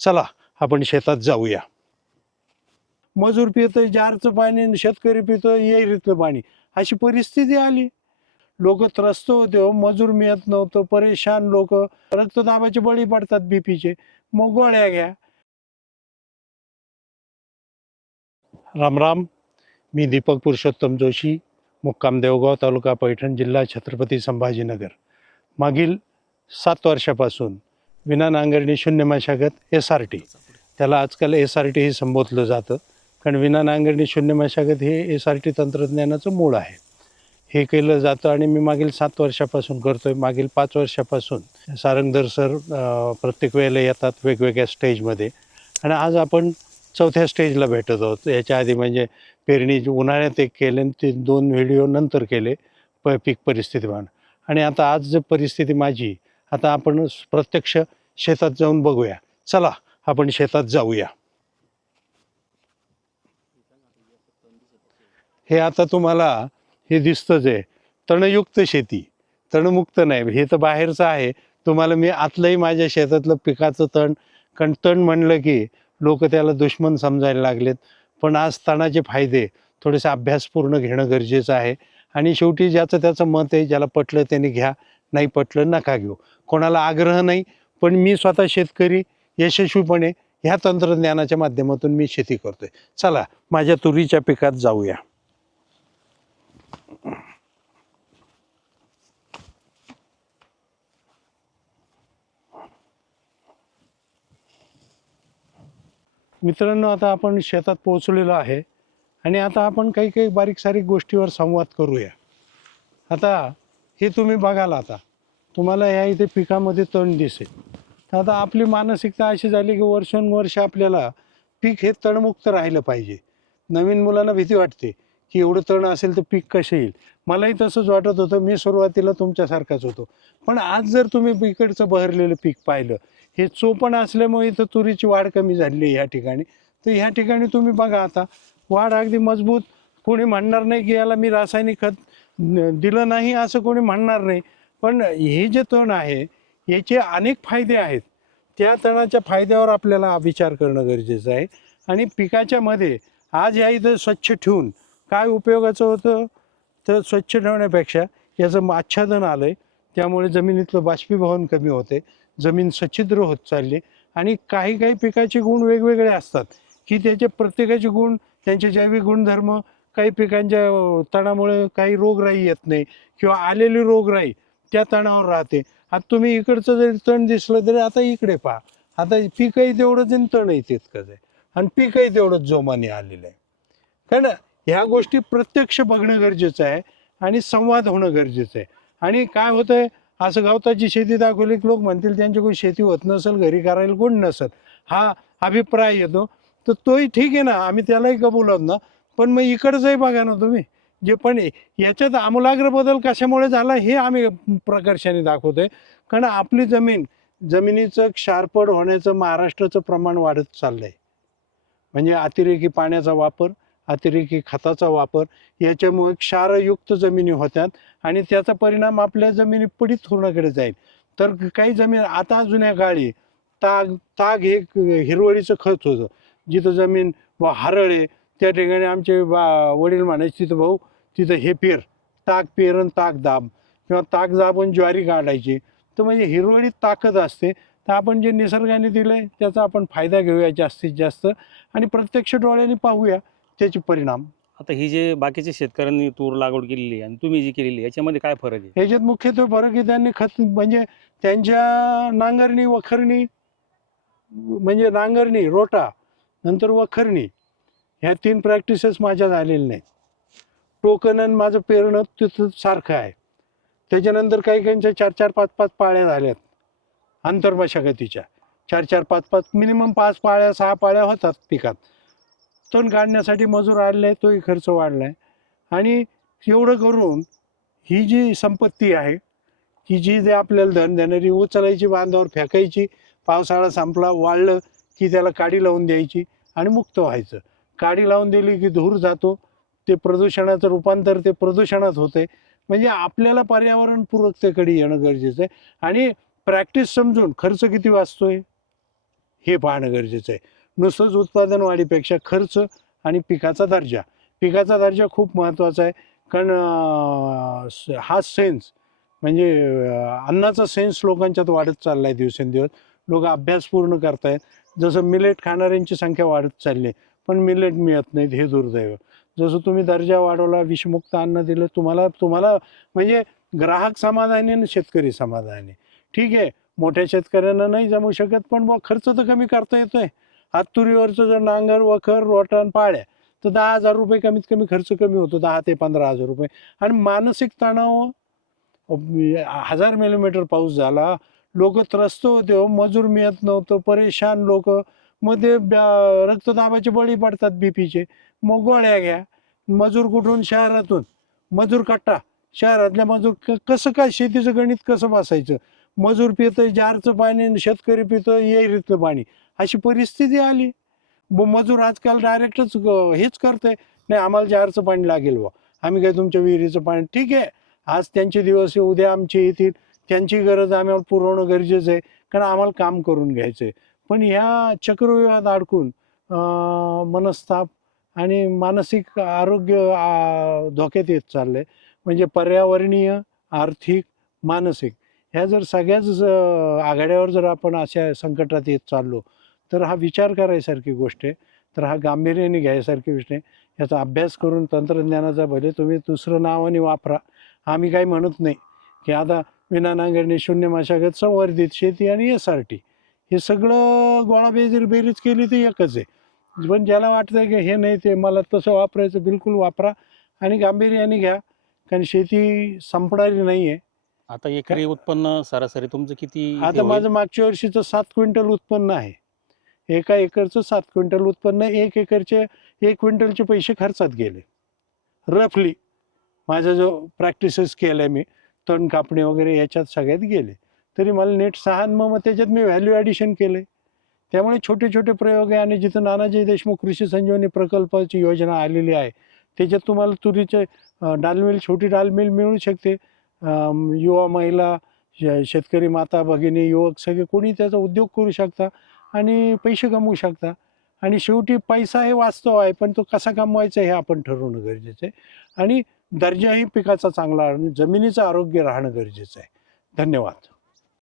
चला आपण शेतात जाऊया. मजूर पितोय जारचं पाणी आणि शेतकरी पितोय येरीतलं पाणी. अशी परिस्थिती आली. लोक त्रस्त होते हो मजूर मिळत नव्हतं परेशान लोक. रक्तदाबाचे बळी पडतात बीपीचे मग गोळ्या घ्या. राम राम. मी दीपक पुरुषोत्तम जोशी मुक्काम देवगाव तालुका पैठण जिल्हा छत्रपती संभाजीनगर. मागील सात वर्षापासून विना नांगरणी शून्य मशागत एस आर टी त्याला आजकाल एस आर टी हे संबोधलं जातं. कारण विना नांगरणी शून्य मशागत हे एस आर टी तंत्रज्ञानाचं मूळ आहे. हे केलं जातं आणि मी मागील सात वर्षापासून करतोय. मागील पाच वर्षापासून सारंगधर सर प्रत्येक वेळेला येतात वेगवेगळ्या स्टेजमध्ये आणि आज आपण चौथ्या स्टेजला भेटत आहोत. याच्या आधी म्हणजे पेरणी उन्हाळ्यात एक केले आणि ते दोन व्हिडिओ नंतर केले. प पीक परिस्थिती पाहून आणि आता आज जे परिस्थिती माझी आता आपण प्रत्यक्ष शेतात जाऊन बघूया. चला आपण शेतात जाऊया. हे आता तुम्हाला हे दिसतंच आहे तणयुक्त शेती. तणमुक्त नाही हे तर बाहेरचं आहे. तुम्हाला मी आतलंही माझ्या शेतातलं पिकाचं तण कारण तण म्हणलं की लोक त्याला दुश्मन समजायला लागलेत. पण आज तणाचे फायदे थोडेसे अभ्यासपूर्ण घेणं गरजेचं आहे. आणि शेवटी ज्याचं त्याचं मत आहे ज्याला पटलं त्याने घ्या नाही पटलं नका घेऊ. कोणाला आग्रह नाही पण मी स्वतः शेतकरी यशस्वीपणे ह्या तंत्रज्ञानाच्या माध्यमातून मी शेती करतोय. चला माझ्या तुरीच्या पिकात जाऊया. मित्रांनो आता आपण शेतात पोहोचलेलो आहे आणि आता आपण काही काही बारीक सारीक गोष्टीवर संवाद करूया. आता हे तुम्ही बघाल आता. तुम्हाला ह्या इथे पिकामध्ये तण दिसेल. तर आता आपली मानसिकता अशी झाली की वर्षानुवर्ष आपल्याला पीक हे तणमुक्त राहिलं पाहिजे. नवीन मुलांना भीती वाटते की एवढं तण असेल तर पीक कसं येईल? मलाही तसंच वाटत होतं. मी सुरुवातीला तुमच्यासारखाच होतो. पण आज जर तुम्ही इकडचं बहरलेलं पीक पाहिलं हे चोपण असल्यामुळे इथं तुरीची वाढ कमी झालेली आहे ह्या ठिकाणी. तर ह्या ठिकाणी तुम्ही बघा आता वाढ अगदी मजबूत. कोणी म्हणणार नाही की याला मी रासायनिक खत दिलं नाही असं कोणी म्हणणार नाही. पण हे जे तण आहे याचे अनेक फायदे आहेत. त्या तणाच्या फायद्यावर आपल्याला विचार करणं गरजेचं आहे. आणि पिकाच्या मध्ये आज या इथं स्वच्छ ठेवून काय उपयोगाचं होतं? तर स्वच्छ ठेवण्यापेक्षा याचं आच्छादन आलं आहे त्यामुळे जमिनीतलं बाष्पीभवन कमी होते. जमीन सच्छिद्र होत चालली. आणि काही काही पिकाचे गुण वेगवेगळे असतात की त्याचे प्रत्येकाचे गुण त्यांचे जैविक गुणधर्म काही पिकांच्या तणामुळे काही रोगराई येत नाही किंवा आलेली रोगराई त्या तणावर राहते. आता तुम्ही इकडचं जरी तण दिसलं तरी आता इकडे पहा. आता पीकही तेवढंच आणि तणही तितकंच आहे. आणि पीकही तेवढंच जोमाने आलेलं आहे. कारण ह्या गोष्टी प्रत्यक्ष बघणं गरजेचं आहे आणि संवाद होणं गरजेचं आहे. आणि काय होतं आहे असं गवताची शेती दाखवली की लोक म्हणतील त्यांच्याकडून शेती होत नसेल घरी करायला कोण नसेल? हा अभिप्राय येतो. तर तोही ठीक आहे ना आम्ही त्यालाही कबूलत ना. पण मग इकडचंही बघा ना तुम्ही. जे पण आहे, याच्यात आमूलाग्र बदल कशामुळे झाला हे आम्ही प्रकर्षाने दाखवतोय. कारण आपली जमीन जमिनीचं क्षारपड होण्याचं महाराष्ट्राचं प्रमाण वाढत चाललंय. म्हणजे अतिरेकी पाण्याचा वापर अतिरेकी खताचा वापर याच्यामुळे क्षारयुक्त जमिनी होत्यात आणि त्याचा परिणाम आपल्या जमिनी पडीत होण्याकडे जाईल. तर काही जमीन आता जुन्या काळी ताग ताग हे हिरवळीचं खत होतं. जिथं जमीन व हरळ आहे त्या ठिकाणी आमचे बा वडील म्हणायचे तिथं भाऊ तिथं हे पेर ताक पेर आणि ताक दाब. किंवा ताक दाबून ज्वारी काढायची. तर म्हणजे हिरवळीत ताकद असते. तर आपण जे निसर्गाने दिलं आहे त्याचा आपण फायदा घेऊया जास्तीत जास्त. आणि प्रत्यक्ष डोळ्यांनी पाहूया त्याचे परिणाम. आता ही जे बाकीच्या शेतकऱ्यांनी तूर लागवड केलेली आहे आणि तुम्ही जी केलेली आहे याच्यामध्ये काय फरक आहे? ह्याच्यात मुख्यत्वे फरक आहे त्यांनी खत म्हणजे त्यांच्या नांगरणी वखरणी म्हणजे नांगरणी रोटा नंतर वखरणी. ह्या तीन प्रॅक्टिसेस माझ्या झालेल्या नाहीत. टोकन आणि माझं पेरणं तिथं सारखं आहे. त्याच्यानंतर काही काहींच्या चार चार पाच पाच पाळ्या झाल्यात. आंतरमशागतीच्या चार चार पाच पाच मिनिमम पाच पाळ्या सहा पाळ्या होतात पिकात. तण काढण्यासाठी मजूर आलेले तोही खर्च वाढला आहे आणि एवढं करून ही जी संपत्ती आहे की जी जे आपल्याला धन देणारी उचलायची बांधावर फेकायची पावसाळा संपला वाळलं की त्याला काडी लावून द्यायची आणि मुक्त व्हायचं. काडी लावून दिली की धूर जातो ते प्रदूषणाचं रूपांतर ते प्रदूषणात होते. म्हणजे आपल्याला पर्यावरणपूरकतेकडे येणं गरजेचं आहे. आणि प्रॅक्टिस समजून खर्च किती वाचतोय? हे पाहणं गरजेचं आहे. नुसतंच उत्पादन वाढीपेक्षा खर्च आणि पिकाचा दर्जा. पिकाचा दर्जा खूप महत्त्वाचा आहे. कारण स- हा सेन्स म्हणजे अन्नाचा सेन्स लोकांच्यात वाढत चालला आहे दिवसेंदिवस. लोक अभ्यास पूर्ण करतायत. जसं मिलेट खाणाऱ्यांची संख्या वाढत चालली आहे. पण मिलेट मिळत नाहीत हे दुर्दैव. जसं तुम्ही दर्जा वाढवला विषमुक्त अन्न दिलं तुम्हाला तुम्हाला म्हणजे ग्राहक समाधानी आणि शेतकरी समाधानी. ठीक आहे मोठ्या शेतकऱ्यांना नाही जमू शकत पण मग खर्च तर कमी करता येतोय. हात तुरीवरचं जर नांगर वखर रोटण पाळ्या तर दहा हजार रुपये कमीत कमी खर्च कमी होतो दहा ते पंधरा हजार रुपये. आणि मानसिक तणाव हजार मिलीमीटर पाऊस झाला लोक त्रस्त होते हो मजूर मिळत नव्हतं परेशान लोक मग ते ब्या- रक्तदाबाचे बळी पडतात बीपीचे मग गोळ्या घ्या. मजूर कुठून? शहरातून. मजूर कट्टा. शहरातल्या मजूर क- कसं काय शेतीचं गणित कसं बसायचं? मजूर पितं जारचं पाणी शेतकरी पितं येरीतलं पाणी. अशी परिस्थिती आली. ब- मजूर आजकाल डायरेक्टच हेच करतंय. नाही आम्हाला जारचं पाणी लागेल व आम्ही काय तुमच्या विहिरीचं पाणी? ठीक आहे. आज त्यांचे दिवस उद्या आमचे येतील. त्यांची गरज आम्हाला पुरवणं गरजेचं आहे. कारण आम्हाला काम करून घ्यायचं आहे. पण ह्या चक्रव्यूहात अडकून मनस्ताप आणि मानसिक आरोग्य धोक्यात येत चाललंय. म्हणजे पर्यावरणीय आर्थिक मानसिक. ह्या जर सगळ्याच आघाड्यावर जर आपण अशा संकटात येत चाललो तर हा विचार करायसारखी गोष्ट आहे. तर हा गांभीर्याने घ्यायसारखी गोष्ट आहे. याचा अभ्यास करून तंत्रज्ञानाचा भले तुम्ही दुसरं नावाने वापरा. आम्ही काही म्हणत नाही की आता विना नांगरणी शून्य मशागत संवर्धित शेती आणि एस आर टी हे सगळं गोळा बेरीज बेरीज केली तर एकच आहे. पण ज्याला वाटतं की हे नाही ते मला तसं वापरायचं बिलकुल वापरा आणि गांभीर्याने घ्या. कारण शेती संपणारी नाही आहे आता एकरी उत्पन्न सरासरी तुमचं किती आता? माझं मागच्या वर्षीचं सात क्विंटल उत्पन्न आहे. एका एकरचं सात क्विंटल उत्पन्न एक एकरचे एक क्विंटलचे पैसे खर्चात गेले. रफली माझा जो प्रॅक्टिसेस केल्या मी तण कापणे वगैरे याच्यात सगळ्यात गेले. तरी मला नेट सहा मग मग त्याच्यात मी व्हॅल्यू ॲडिशन केले त्यामुळे छोटे छोटे प्रयोग आहे आणि जिथं नानाजी देशमुख कृषी संजीवनी प्रकल्पाची योजना आलेली आहे त्याच्यात तुम्हाला तुरीचे डालमिल छोटी डालमिल मिळू शकते. युवा महिला शेतकरी माता भगिनी युवक सगळे कोणी त्याचा उद्योग करू शकता आणि पैसे कमवू शकता. आणि शेवटी पैसा हे वास्तव आहे पण तो कसा कमवायचा हे आपण ठरवणं गरजेचं आहे. आणि दर्जाही पिकाचा चांगला जमिनीचं आरोग्य राहणं गरजेचं आहे. धन्यवाद.